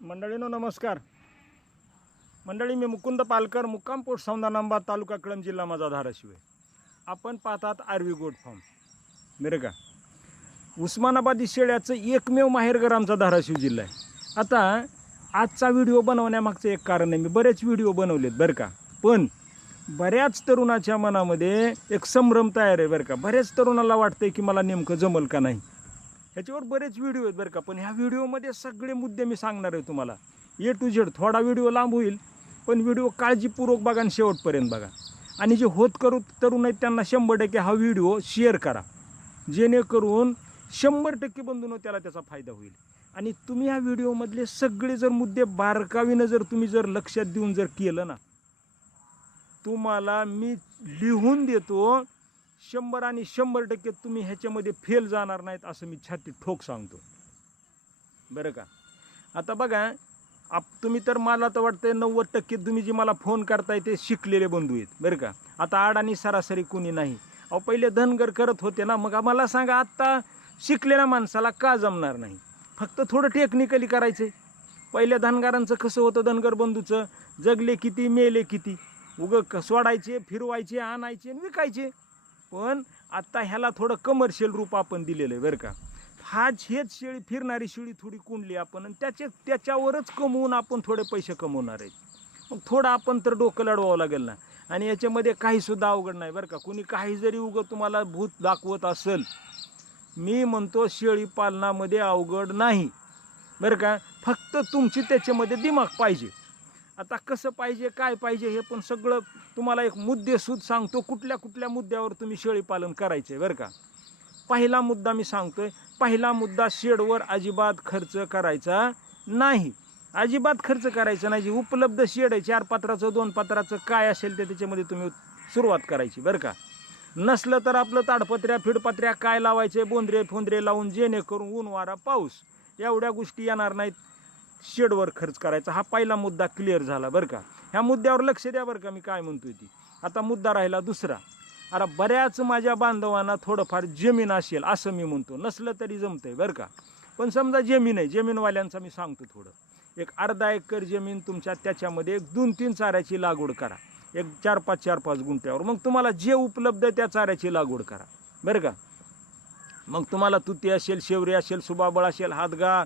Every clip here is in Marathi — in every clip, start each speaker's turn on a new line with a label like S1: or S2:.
S1: मंडळीनो नमस्कार. मंडळी मी मुकुंद पालकर मुक्काम पोस्ट सौंदानांबा तालुका कळंब जिल्हा माझा धाराशिव आहे. आपण पाहतात आरवी गोट फार्म. बरं का? उस्मानाबादी शेळ्याचं एकमेव माहेरघर आमचा धाराशिव जिल्हा आहे. आता आजचा व्हिडिओ बनवण्यामागचं एक कारण आहे. मी बरेच व्हिडिओ बनवलेत बरं का? पण बऱ्याच तरुणाच्या मनामध्ये एक संभ्रम तयार आहे बरं का? बऱ्याच तरुणाला वाटतंय की मला नेमकं जमल का नाही. ह्याच्यावर बरेच व्हिडिओ आहेत बरं का. पण ह्या व्हिडिओमध्ये सगळे मुद्दे मी सांगणार आहे तुम्हाला. ए टू झेड थोडा व्हिडिओ लांब होईल पण व्हिडिओ काळजीपूर्वक बघा आणि शेवटपर्यंत बघा. आणि जे होत करू तरुण आहेत त्यांना शंभर टक्के हा व्हिडिओ शेअर करा. जेणेकरून शंभर टक्के बंधून त्याला त्याचा फायदा होईल. आणि तुम्ही ह्या व्हिडिओमधले सगळे जर मुद्दे बारकावीनं जर तुम्ही जर लक्षात देऊन जर केलं ना तुम्हाला मी लिहून देतो शंभर आणि शंभर टक्के तुम्ही ह्याच्यामध्ये फेल जाणार नाहीत असं मी छाती ठोक सांगतो. बरं का? आता बघा आप तुम्ही तर मला तर वाटतंय नव्वद टक्के तुम्ही जे मला फोन करताय ते शिकलेले बंधू आहेत बरं का? आता आड आणि सरासरी कुणी नाही. अहो पहिले धनगर करत होते ना मग आम्हाला सांगा आत्ता शिकलेल्या माणसाला का जमणार नाही? फक्त थोडं टेक्निकली करायचं पहिल्या धनगरांचं कसं होतं धनगर बंधूचं? जगले किती मेले किती? उगं सोडायचे फिरवायचे आणायचे आणि विकायचे. पण आता ह्याला थोडं कमर्शियल रूप आपण दिलेलं आहे बरं का. हा हेच शेळी फिरणारी शेळी थोडी कुंडली आपण आणि त्याचे त्याच्यावरच कमवून आपण थोडे पैसे कमवणार आहेत मग थोडं आपण तर डोकं लढवावं लागेल ना. आणि याच्यामध्ये काहीसुद्धा अवघड नाही बरं का. कुणी काही जरी उगं तुम्हाला भूत दाखवत असेल मी म्हणतो शेळी पालनामध्ये अवघड नाही. बरं का? फक्त तुमची त्याच्यामध्ये दिमाग पाहिजे. आता कसं पाहिजे काय पाहिजे हे पण सगळं तुम्हाला एक मुद्देसूद सांगतो. कुठल्या कुठल्या मुद्द्यावर तुम्ही शेळी पालन करायचं आहे बरं का? पहिला मुद्दा मी सांगतोय. पहिला मुद्दा शेडवर अजिबात खर्च करायचा नाही. अजिबात खर्च करायचा नाही. जी उपलब्ध शेड आहे चार पात्राचं दोन पात्राचं काय असेल ते त्याच्यामध्ये तुम्ही सुरुवात करायची बरं का? नसलं तर आपलं ताडपत्र्या फिडपत्र्या काय लावायचे बोंद्रे फोंद्रे लावून जेणेकरून ऊन वारा पाऊस एवढ्या गोष्टी येणार नाहीत. शेडवर खर्च करायचा. हा पहिला मुद्दा क्लिअर झाला बरं का. ह्या मुद्द्यावर लक्ष द्या बरं का मी काय म्हणतोय ती. आता मुद्दा राहिला दुसरा. अरे बऱ्याच माझ्या बांधवांना थोडंफार जमीन असेल असं मी म्हणतो. नसलं तरी जमतंय बरं का. पण समजा जमीन आहे जमीनवाल्यांचा मी सांगतो थोडं. एक अर्धा एकर जमीन तुमच्या त्याच्यामध्ये एक दोन तीन चाऱ्याची लागवड करा. एक चार पाच चार पाच गुंठ्यावर. मग तुम्हाला जे उपलब्ध आहे त्या चाऱ्याची लागवड करा. बरं का? मग तुम्हाला तुती असेल शेवरी असेल सुबाबळ असेल हातगा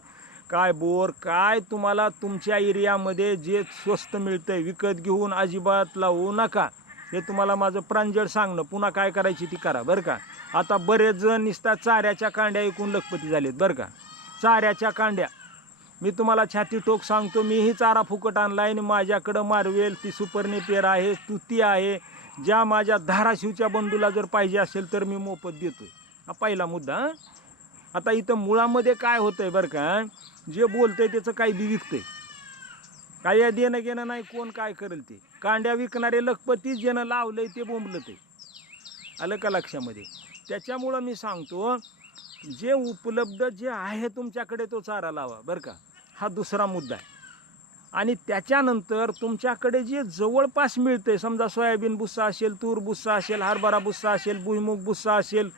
S1: काय बोर काय तुम्हाला तुमच्या एरियामध्ये जे स्वस्त मिळतंय विकत घेऊन अजिबात लावू नका. हे तुम्हाला माझं प्रांजळ सांगणं. पुन्हा काय करायची ती करा बरं का? आता बरेच जण निसता चाऱ्याच्या कांड्या ऐकून लखपती झालेत बरं का? चाऱ्याच्या कांड्या. मी तुम्हाला छाती टोक सांगतो मीही चारा फुकट आणला आहे आणि माझ्याकडं मारवेल ती सुपर्णी पेर आहे तुती आहे. ज्या माझ्या धाराशिवच्या बंधूला जर पाहिजे असेल तर मी मोफत देतो हा पहिला मुद्दा आता इथं मुळामध्ये काय होतंय बरं का जे बोलतंय त्याचं काही बी विकतंय. काही या देणं घेणं नाही कोण काय करेल ते. कांड्या विकणारे लखपती ज्यानं लावलंय ते बोंबलं ते आलं का लक्षामध्ये? त्याच्यामुळं मी सांगतो जे उपलब्ध जे आहे तुमच्याकडे तो चारा लावा बरं का. हा दुसरा मुद्दा आहे. आणि त्याच्यानंतर तुमच्याकडे जे जवळपास मिळतंय समजा सोयाबीन भुस्सा असेल तूर भुस्सा असेल हरभरा भुस्सा असेल भुईमुग भुस्सा असेल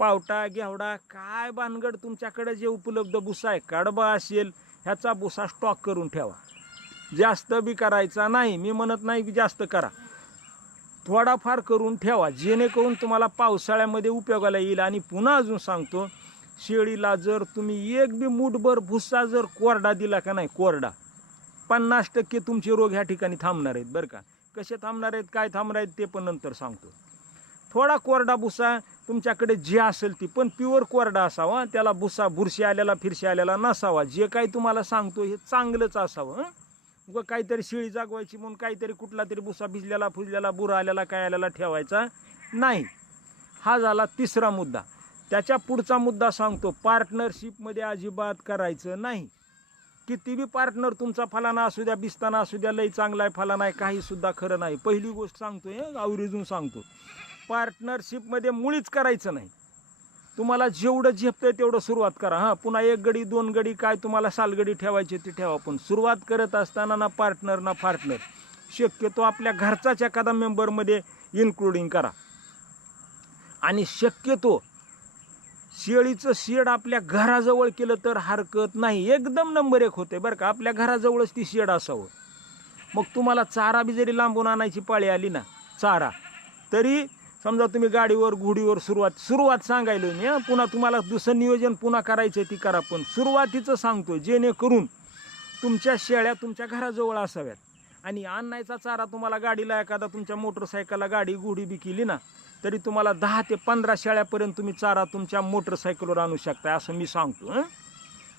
S1: पावटा घेवडा काय भानगड तुमच्याकडे जे उपलब्ध भुसा आहे कडबा असेल ह्याचा भुसा स्टॉक करून ठेवा. जास्त बी करायचा नाही मी म्हणत नाही की जास्त करा. थोडाफार करून ठेवा जेणेकरून तुम्हाला पावसाळ्यामध्ये उपयोगाला येईल. आणि पुन्हा अजून सांगतो शेळीला जर तुम्ही एक बी मूठभर भुस्सा जर कोरडा दिला का नाही कोरडा पन्नास टक्के तुमचे रोग ह्या ठिकाणी थांबणार आहेत बरं का? कसे थांबणार आहेत काय थांबणार आहेत ते पण नंतर सांगतो. थोडा कोरडा भुसा तुमच्याकडे जे असेल ती पण प्युअर कोरडा असावा त्याला भुसा बुरशी आलेला फिरशी आलेला नसावा. जे काही तुम्हाला सांगतो हे चांगलंच असावं हं? काहीतरी शेळी जागवायची म्हणून काहीतरी कुठला तरी भुसा भिजलेला फुजलेला बुरा आलेला काय आलेला ठेवायचा नाही. हा झाला तिसरा मुद्दा. त्याच्या पुढचा मुद्दा सांगतो पार्टनरशिपमध्ये अजिबात करायचं नाही. किती बी पार्टनर तुमचा फलाना असू द्या बिस्ताना असू द्या लई चांगला आहे फलाना आहे काही सुद्धा खरं नाही. पहिली गोष्ट सांगतो हं, आवर्जून सांगतो. पार्टनरशिपमध्ये मुळीच करायचं नाही. तुम्हाला जेवढं झेपतंय तेवढं सुरुवात करा. हां पुन्हा एक गडी दोन गडी काय तुम्हाला सालगडी ठेवायची ती ठेवा. पण सुरुवात करत असताना ना पार्टनर ना पार्टनर. शक्यतो आपल्या घरचाच एखादा मेंबरमध्ये इन्क्लुडिंग करा. आणि शक्यतो शेळीचं शेड आपल्या घराजवळ केलं तर हरकत नाही. एकदम नंबर एक होते बरं का. आपल्या घराजवळच ती शेड असावं. मग तुम्हाला चारा बी जरी लांबून आणायची पाळी आली ना चारा तरी समजा तुम्ही गाडीवर घोडीवर सुरुवात सुरुवात सांगायलो मी पुन्हा तुम्हाला दुसरं नियोजन पुन्हा करायचं ती करा पण सुरुवातीचं सांगतो जेणेकरून तुमच्या शेळ्या तुमच्या घराजवळ असाव्यात. आणि आणायचा चारा तुम्हाला गाडीला एखादा तुमच्या मोटरसायकलला गाडी घोडी बी केली ना तरी तुम्हाला दहा ते पंधरा शेळ्यापर्यंत तुम्ही चारा तुमच्या मोटरसायकलवर आणू शकता असं मी सांगतो हं?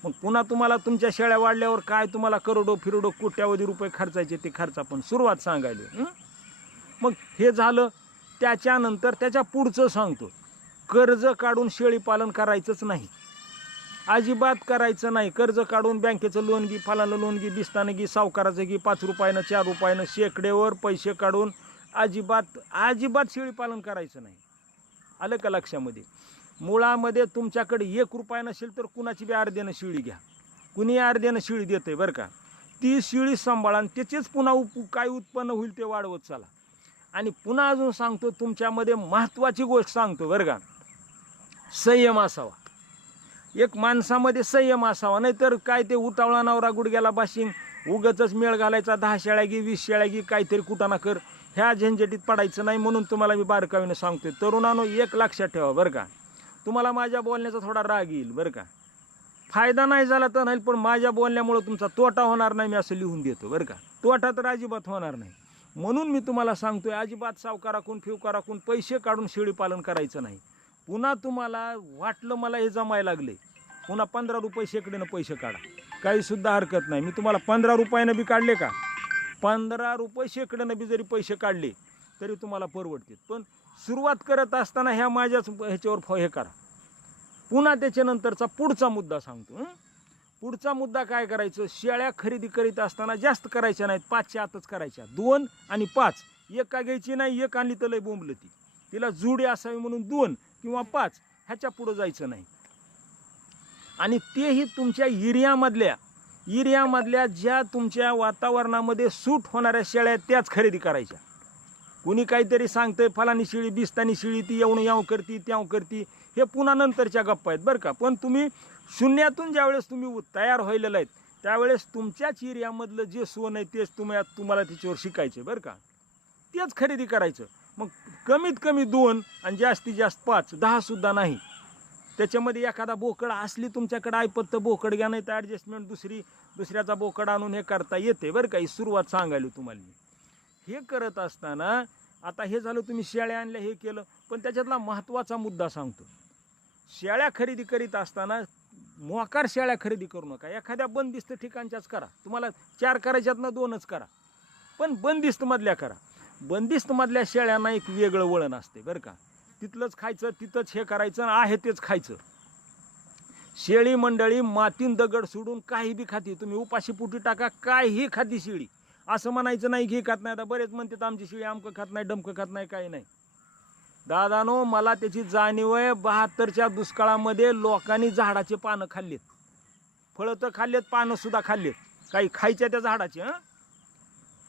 S1: मग पुन्हा तुम्हाला तुमच्या शेळ्या वाढल्यावर काय तुम्हाला करोडो फिरोडो कोट्यावधी रुपये खर्चायचे ते खर्चा पण सुरुवात सांगायला मग हे झालं त्याच्यानंतर त्याच्या पुढचं सांगतो. कर्ज काढून शेळी पालन करायचंच नाही. अजिबात करायचं नाही. कर्ज काढून बँकेचं लोन घे फलानं लोन घे बिस्तानं घे सावकाराचं घे पाच रुपयानं चार रुपयानं शेकड्यावर पैसे काढून अजिबात अजिबात शेळी पालन करायचं नाही. आलं का लक्षामध्ये? मुळामध्ये तुमच्याकडे एक रुपया नसेल तर कुणाची बी अर्ध्यानं शिळी घ्या. कुणी अर्ध्यानं शिळी देते बरं का? ती शिळी सांभाळा आणि त्याचेच पुन्हा उप काय उत्पन्न होईल ते वाढवत चला. आणि पुन्हा अजून सांगतो तुमच्यामध्ये महत्त्वाची गोष्ट सांगतो बरं का. संयम असावा. एक माणसामध्ये संयम असावा नाहीतर काय ते उतावळा नवरा गुडघ्याला बाशिंग उगच मेळ घालायचा दहा शेळ्या घे वीस शेळ्या घे काहीतरी कुटाणा कर ह्या झंझटीत पडायचं नाही म्हणून तुम्हाला मी बारकावीनं सांगतोय. तरुणानो एक लक्षात ठेवा बरं का. तुम्हाला माझ्या बोलण्याचा थोडा राग येईल बरं का. फायदा नाही झाला तर नाही पण माझ्या बोलण्यामुळे तुमचा तोटा होणार नाही मी असं लिहून देतो बरं का. तोटा तर अजिबात होणार नाही. म्हणून मी तुम्हाला सांगतोय अजिबात सावकाराकून फिवकाराकून पैसे काढून शेळी पालन करायचं नाही. पुन्हा तुम्हाला वाटलं मला हे जमायला लागले. पुन्हा पंधरा रुपये शेकडीनं पैसे काढा. काही सुद्धा हरकत नाही. मी तुम्हाला पंधरा रुपयानं बी काढले का? पंधरा रुपये शेकडीनं बी जरी पैसे काढले तरी तुम्हाला परवडते पण सुरुवात करत असताना ह्या माझ्याच ह्याच्यावर हे करा. पुन्हा त्याच्यानंतरचा पुढचा मुद्दा सांगतो हं? पुढचा मुद्दा काय करायचं? शेळ्या खरेदी करीत असताना जास्त करायच्या नाहीत पाचच्या आतच करायच्या. दोन आणि पाच. एक का घ्यायची नाही एक आणली तर लय बोंबलं ती. तिला जुडी असावी म्हणून दोन किंवा पाच ह्याच्या पुढं जायचं नाही. आणि तेही तुमच्या एरियामधल्या एरियामधल्या ज्या तुमच्या वातावरणामध्ये सूट होणाऱ्या शेळ्या आहेत त्याच खरेदी करायच्या. कुणी काहीतरी सांगतंय फलानी शिळी बिस्तानी शिळी ती येऊन याव करती त्याव करती. हे पुन्हा नंतरच्या गप्पा आहेत बरं का. पण तुम्ही शून्यातून ज्यावेळेस तुम्ही तयार व्हायलेलं आहेत त्यावेळेस तुमच्याच एरियामधलं जे सोन आहे तेच तुम्ही तुम्हाला त्याच्यावर शिकायचे बरं का. तेच खरेदी करायचं. मग कमीत कमी दोन आणि जास्तीत जास्त पाच दहा सुद्धा नाही. त्याच्यामध्ये एखादा बोकड असली तुमच्याकडे ऐपत्त बोकड घ्या नाही तर ॲडजस्टमेंट दुसरी दुसऱ्याचा बोकड आणून हे करता येते बरं का. ही सुरुवात सांगायला तुम्हाला मी. हे करत असताना आता हे झालं तुम्ही शेळ्या आणल्या हे केलं पण त्याच्यातला महत्त्वाचा मुद्दा सांगतो. शेळ्या खरेदी करीत असताना मोकार शेळ्या खरेदी करू नका. एखाद्या बंदिस्त ठिकाणच्याच करा. तुम्हाला चार करायच्यातनं दोनच करा. पण बंदिस्त मधल्या करा. बंदिस्त मधल्या शेळ्यांना एक वेगळं वळण असते बरं का. तिथलंच खायचं तिथंच हे करायचं आहे तेच खायचं. शेळी मंडळी मातीन दगड सोडून काही बी खाती. तुम्ही उपाशी पुटी टाका काही खाती शेळी. असं म्हणायचं नाही घे खात नाही. आता बरेच म्हणतात आमची शेळी आमकं खात नाही डमकं खात नाही काही नाही. दादानो मला त्याची जाणीव आहे बहात्तरच्या दुष्काळामध्ये लोकांनी झाडाचे पानं खाल्लेत. फळं तर खाल्लेत पानंसुद्धा खाल्लेत. काही खायच्या त्या झाडाचे हं?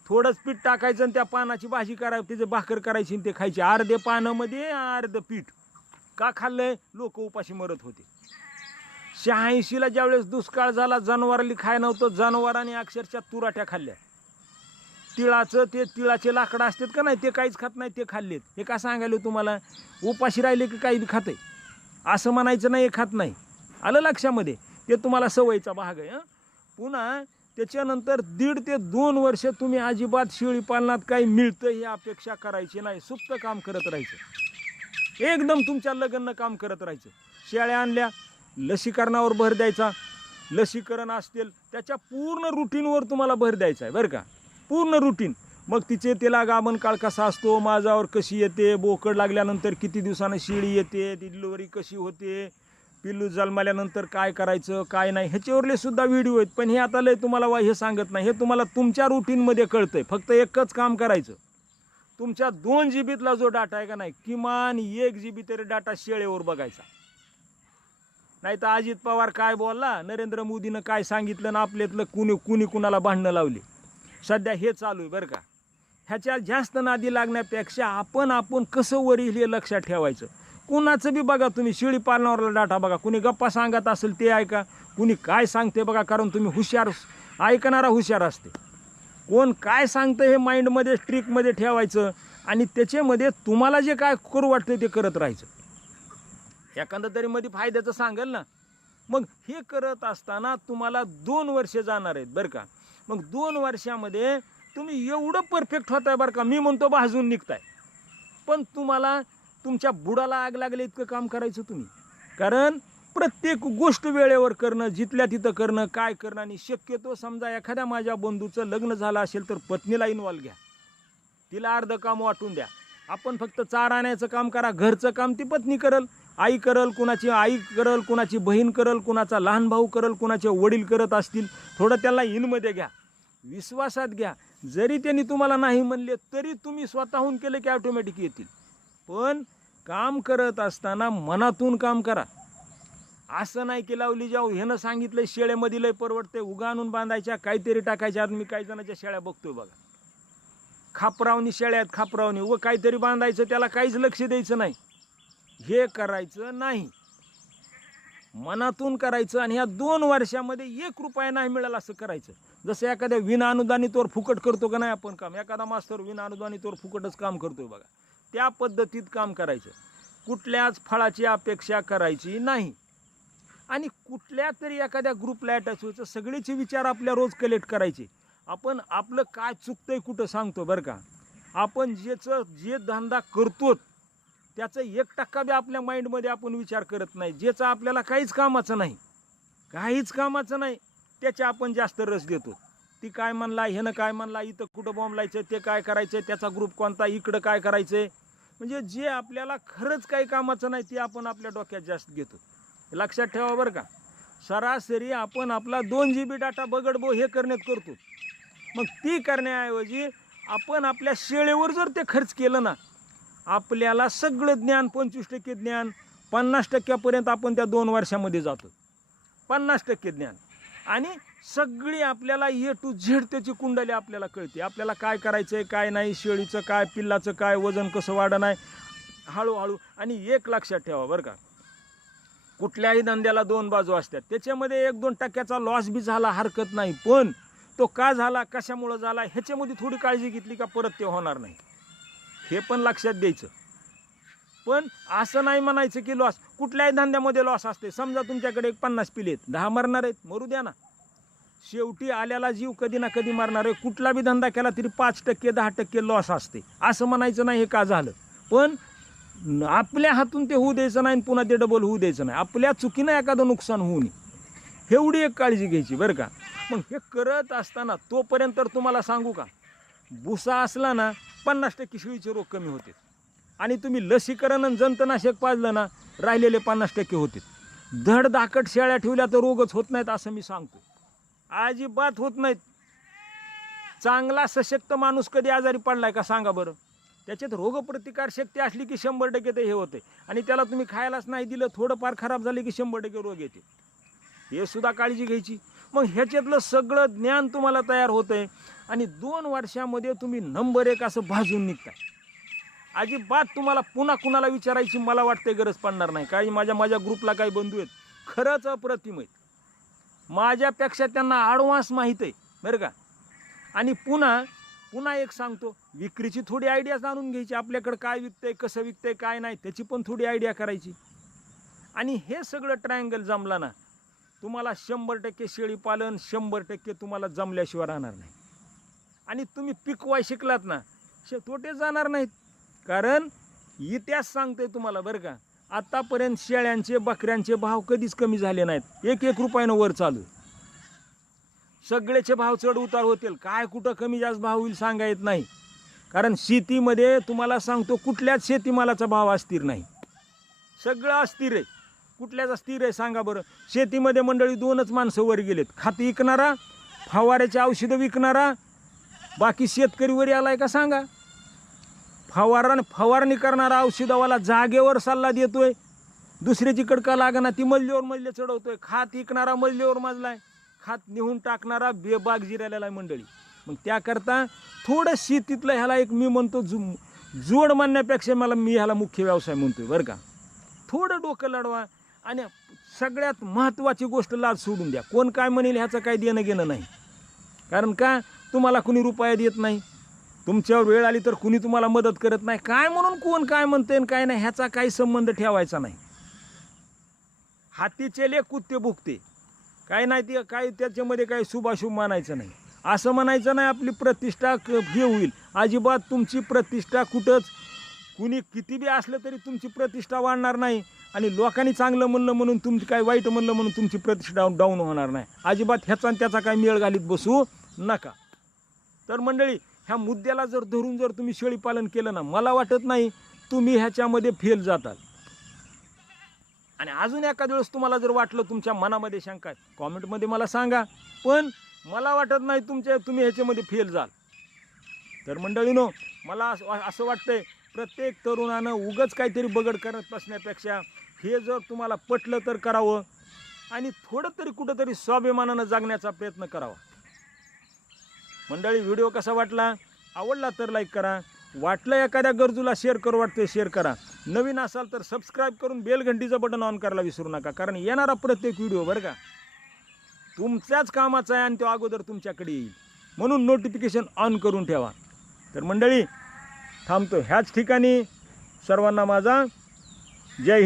S1: थोडंच पीठ टाकायचं आणि त्या पानाची भाजी करायची त्याची भाकर करायची आणि ते खायचे. अर्धे पानामध्ये अर्ध पीठ. का खाल्लंय? लोक उपाशी मरत होते. शहाऐंशीला ज्यावेळेस दुष्काळ झाला जनावरांनी खाय नव्हतं. जनावरांनी अक्षरशः तुराट्या खाल्ल्या. तिळाचं ते तिळाचे लाकडं असतात का नाही ते काहीच खात नाही ते खाल्लेत. हे का सांगायला तुम्हाला? उपाशी राहिले की काही खात आहे असं म्हणायचं नाही हे खात नाही. आलं लक्षामध्ये? ते तुम्हाला सवयीचा भाग आहे पुन्हा त्याच्यानंतर दीड ते दोन वर्ष तुम्ही अजिबात शेळी पालनात काही मिळतं ही अपेक्षा करायची नाही. सुप्त काम करत राहायचं. एकदम तुमच्या लग्न काम करत राहायचं. शेळ्या आणल्या लसीकरणावर भर द्यायचा. लसीकरण असतील त्याच्या पूर्ण रुटीनवर तुम्हाला भर द्यायचा आहे बरं का? पूर्ण रुटीन मग तिचे तिला गाभण काळ कसा असतो? माझावर कशी येते? बोकड लागल्यानंतर किती दिवसानं शिळी येते? ती डिलिव्हरी कशी होते? पिल्लू जन्माल्यानंतर काय करायचं? काय नाही? ह्याच्यावरले सुद्धा व्हिडिओ आहेत. पण हे आता लय तुम्हाला वा हे सांगत नाही. हे तुम्हाला तुमच्या रुटीनमध्ये कळतं आहे फक्त एकच काम करायचं. तुमच्या दोन जी बीतला जो डाटा आहे का नाही? किमान एक जी बी तरी डाटा शेळेवर बघायचा. नाही तर अजित पवार काय बोलला? नरेंद्र मोदीनं काय सांगितलं? ना आपल्यातलं कुणी कुणी कुणाला भांडणं लावली? सध्या हे चालू आहे बरं का. ह्याच्या जास्त नादी लागण्यापेक्षा आपण आपण कसं वरील हे लक्षात ठेवायचं? कुणाचं बी बघा तुम्ही शिळी पालनावरला डाटा बघा. कुणी गप्पा सांगत असेल ते ऐका. कुणी काय सांगते बघा कारण तुम्ही हुशार ऐकणारा हुशार असते. कोण काय सांगतं हे माइंडमध्ये स्ट्रिकमध्ये ठेवायचं आणि त्याच्यामध्ये तुम्हाला जे काय करू वाटतं ते करत राहायचं. एखादं तरी मध्ये फायद्याचं सांगेल ना. मग हे करत असताना तुम्हाला दोन वर्षे जाणार आहेत बरं का. मग दोन वर्षामध्ये तुम्ही एवढं परफेक्ट होताय बरं का. मी म्हणतो भाजून निघताय. पण तुम्हाला तुमच्या बुडाला आग लागले इतकं काम करायचं तुम्ही. कारण प्रत्येक गोष्ट वेळेवर करणं जिथल्या तिथं करणं काय करणं आणि शक्यतो समजा एखाद्या माझ्या बंधूचं लग्न झालं असेल तर पत्नीला इन्वॉल्व घ्या. तिला अर्धं काम वाटून द्या. आपण फक्त चार आणायचं काम करा घरचं काम ती पत्नी करल. आई करल कुणाची आई करल कुणाची बहीण करल कुणाचा लहान भाऊ करल कुणाचे वडील करत असतील थोडं त्याला इनमध्ये घ्या विश्वासात घ्या. जरी त्यांनी तुम्हाला नाही म्हणले तरी तुम्ही स्वतःहून केले की ऑटोमॅटिक येतील. पण काम करत असताना मनातून काम करा. असं नाही की लावली जाऊ ह्यानं सांगितलं शेळ्यामध्ये लय परवडते उगा आणून बांधायच्या काहीतरी टाकायच्या आज मी काही जणांच्या शेळ्या बघतोय बघा. खापरावणी शेळ्या आहेत व काहीतरी बांधायचं त्याला काहीच लक्ष द्यायचं नाही. हे करायचं नाही. मनातून करायचं आणि ह्या दोन वर्षामध्ये एक रुपया नाही मिळाला असं करायचं. जसं एखाद्या विनाअनुदानितवर फुकट करतो का नाही आपण काम एखादा मास्तर विनाअनुदानितवर फुकटच काम करतोय बघा. त्या पद्धतीत काम करायचं. कुठल्याच फळाची अपेक्षा करायची नाही. आणि कुठल्या तरी एखाद्या ग्रुपला अटॅच व्हायचं सगळेचे विचार आपल्या रोज कलेक्ट करायचे. आपण आपलं काय चुकतंय कुठं सांगतो बरं का? आपण ज्याचं जे धंदा करतो त्याचं एक टक्का बी आपल्या माइंडमध्ये आपण विचार करत नाही. ज्याचं आपल्याला काहीच कामाचं नाही. काहीच कामाचं नाही त्याचे आपण जास्त रस देतो. ती काय म्हणला ह्यानं काय म्हणला इथं कुठं बॉम्ब लायचं ते काय करायचं त्याचा ग्रुप कोणता इकडं काय करायचं म्हणजे जे आपल्याला खरंच काही कामाचं नाही ते आपण आपल्या डोक्यात जास्त घेतो. लक्षात ठेवा बरं का. सरासरी आपण आपला दोन जी बी डाटा बगडबो हे करण्यात करतो. मग ती करण्याऐवजी आपण आपल्या शेळेवर जर ते खर्च केलं ना आपल्याला सगळं ज्ञान पंचवीस टक्के ज्ञान पन्नास टक्क्यापर्यंत आपण त्या दोन वर्षामध्ये जातो. पन्नास टक्के ज्ञान. आणि सगळी आपल्याला ए टू झेड त्याची कुंडली आपल्याला कळते. आपल्याला काय करायचं आहे काय नाही शेळीचं काय पिल्लाचं काय वजन कसं वाढणं आहे हळूहळू आणि एक लक्षात ठेवा बरं का. कुठल्याही धंद्याला दोन बाजू असतात. त्याच्यामध्ये एक दोन टक्क्याचा लॉस बी झाला हरकत नाही. पण तो का झाला कशामुळं झाला ह्याच्यामध्ये थोडी काळजी घेतली का परत ते होणार नाही. हे पण लक्षात द्यायचं पण असं नाही म्हणायचं की लॉस कुठल्याही धंद्यामध्ये लॉस असते. समजा तुमच्याकडे एक पन्नास पिले आहेत दहा मरणार आहेत मरू द्या ना. शेवटी आल्याला जीव कधी ना कधी मारणार आहे. कुठला बी धंदा केला तरी पाच टक्के दहा टक्के लॉस असते. असं म्हणायचं नाही हे का झालं? पण आपल्या हातून ते होऊ द्यायचं नाही आणि पुन्हा ते डबल होऊ द्यायचं नाही. आपल्या चुकीनं एखादं नुकसान होऊ नये. एवढी एक काळजी घ्यायची बरं का? मग हे करत असताना तोपर्यंत तर तुम्हाला सांगू का? भुसा असला ना पन्नास टक्के शिळीचे रोग कमी होते आणि तुम्ही लसीकरण आणि जंतनाशक पाजलं ना राहिलेले पन्नास टक्के होते धड धाकट शेळ्या ठेवल्या तर रोगच होत नाहीत असं मी सांगतो. अजिबात होत नाहीत. चांगला सशक्त माणूस कधी आजारी पडलाय का सांगा बरं? त्याच्यात रोगप्रतिकार शक्ती असली की शंभर टक्के ते हे होते आणि त्याला तुम्ही खायलाच नाही दिलं थोडंफार खराब झाले की शंभर टक्के रोग येते. हे सुद्धा काळजी घ्यायची. मग ह्याच्यातलं सगळं ज्ञान तुम्हाला तयार होतंय. आणि दोन वर्षामध्ये तुम्ही नंबर एक असं भाजून निघताय. अजिबात तुम्हाला पुन्हा कुणाला विचारायची मला वाटते गरज पडणार नाही. काही माझ्या माझ्या ग्रुपला काही बंधू आहेत. खरंच अप्रतिम आहेत. माझ्यापेक्षा त्यांना ॲडव्हान्स माहीत आहे. बरं का? आणि पुन्हा पुन्हा एक सांगतो. विक्रीची थोडी आयडिया जाणून घ्यायची. आपल्याकडं काय विकतंय कसं विकतंय काय नाही त्याची पण थोडी आयडिया करायची. आणि हे सगळं ट्रायंगल जमला ना तुम्हाला शंभर टक्के शेळी पालन शंभर टक्के तुम्हाला जमल्याशिवाय राहणार नाही. आणि तुम्ही पिकवाय शिकलात ना शे तोटे जाणार नाहीत. कारण इतिहास सांगतोय तुम्हाला बरं का आत्तापर्यंत शेळ्यांचे बकऱ्यांचे भाव कधीच कमी झाले नाहीत. एक एक रुपयानं वर चालू. सगळ्याचे भाव चढ उतार होतील. काय कुठं कमी जास्त भाव होईल सांगा येत नाही. कारण शेतीमध्ये तुम्हाला सांगतो कुठल्याच शेतीमालाचा भाव अस्थिर नाही. सगळं अस्थिर आहे. कुठल्याच अस्थिर आहे सांगा बरं. शेतीमध्ये मंडळी दोनच माणसं वर गेलेत. खाती विकणारा फवाऱ्याचे औषधं विकणारा बाकी शेतकरी वरी आलाय का सांगा? फवारण फवारणी करणारा औषधावाला जागेवर सल्ला देतोय. दुसऱ्याची कडका लागना ती मजलीवर मजले चढवतोय. खात विकणारा मजलीवर मजलाय. खात नेऊन टाकणारा बेबाग जिरायला मंडळी. मग त्याकरता थोडं शेतीतलं ह्याला एक मी म्हणतो जु जोड म्हणण्यापेक्षा मला मी ह्याला मुख्य व्यवसाय म्हणतोय बरं का. थोडं डोकं लढवा आणि सगळ्यात महत्त्वाची गोष्ट लाज सोडून द्या. कोण काय म्हणेल ह्याचं काय देणं घेणं नाही. कारण का? तुम्हाला कुणी रुपया देत नाही. तुमच्यावर वेळ आली तर कुणी तुम्हाला मदत करत नाही. काय म्हणून कोण काय म्हणते आणि काय नाही ह्याचा काही संबंध ठेवायचा नाही. हातीचे लेख कुत्ते भुकते काय नाही ते काय त्याच्यामध्ये काही शुभाशुभ मानायचं नाही. असं म्हणायचं नाही आपली प्रतिष्ठा क- हे होईल. अजिबात तुमची प्रतिष्ठा कुठंच कुणी किती बी असलं तरी तुमची प्रतिष्ठा वाढणार नाही. आणि लोकांनी चांगलं म्हणलं म्हणून तुमची काय वाईट म्हणलं म्हणून तुमची प्रतिष्ठा डाऊन होणार नाही. अजिबात ह्याचा आणि त्याचा काय मेळ घालीत बसू नका. तर मंडळी ह्या मुद्द्याला जर धरून जर तुम्ही शेळीपालन केलं ना मला वाटत नाही तुम्ही ह्याच्यामध्ये फेल जाताल. आणि अजून एखाद्या वेळेस तुम्हाला जर वाटलं तुमच्या मनामध्ये शंका आहे कॉमेंटमध्ये मला सांगा. पण मला वाटत नाही तुमच्या तुम्ही ह्याच्यामध्ये फेल जाल. तर मंडळीनो मला असं वाटतंय प्रत्येक तरुणानं उगच काहीतरी बगड करत बसण्यापेक्षा हे जर तुम्हाला पटलं तर करावं आणि थोडं तरी कुठंतरी स्वाभिमानानं जगण्याचा प्रयत्न करावा. मंडळी व्हिडिओ कसा वाटला? आवडला तर लाईक करा. वाटलं एखाद्या गरजूला शेअर करू वाटते शेअर करा. नवीन असाल तर सबस्क्राईब करून बेल घंटीचं बटन ऑन करायला विसरू नका कारण येणारा प्रत्येक व्हिडिओ बरं का? तुमच्याच कामाचा आहे आणि तो अगोदर तुमच्याकडे येईल. म्हणून नोटिफिकेशन ऑन करून ठेवा. तर मंडळी थांबतो ह्याच ठिकाणी. सर्वांना माझा जय हिंद.